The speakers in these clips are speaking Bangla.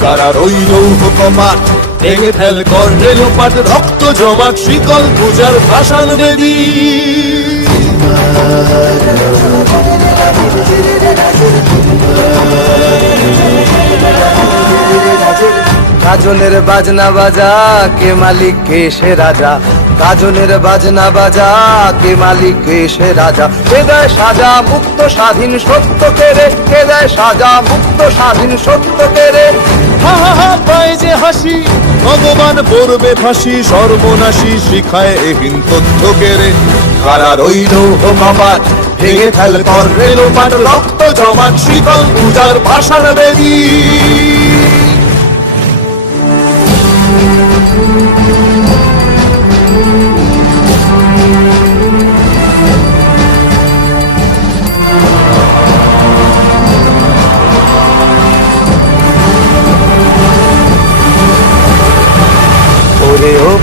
কারার ওই লৌহ রক্ত জমাট, শিকল পূজার ভাষান বেদী গাজনের বাজনা বাজা, কে মালিক, কে সে রাজা? গাজনের বাজনা বাজা, কে মালিক, কে সে রাজা? কে দেয় সাজা মুক্ত স্বাধীন সত্য কেড়ে কে দেয় সাজা মুক্ত স্বাধীন সত্য হা হা হাসি ভগবান পড়বে ফাঁসি, সর্বনাশী শিখায় এহীন তথ্য কেড়ে কারা রইল কপাট ভেঙে ফেল কর রেলোপাট রক্ত জমান শীতল পূজার ভাষার বেদী।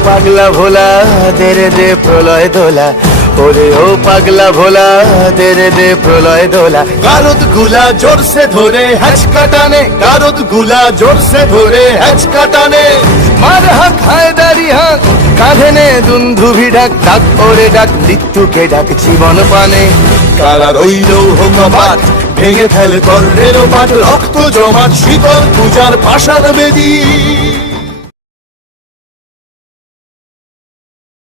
পাগলা ভোলা দেরে দে প্রলয় দোলা। ওরে ও পাগলা ভোলা দেরে দে প্রলয় দোলা। গারদগুলা জোরসে ধরে হ্যাচ কাটানে, গারদগুলা জোরসে ধরে হ্যাচ কাটানে। মার হাক, হায় দাড়ি হাক, কাঁধে নে দুন্ধুভি ডাক ডাক ওরে ডাক, মৃত্যুকে ডাক জীবন পানে। কারা রইল কপাট ভেঙে ফেল কর রেলোপাট রক্ত জমাট, শীতল পূজার ভাষার বেদী।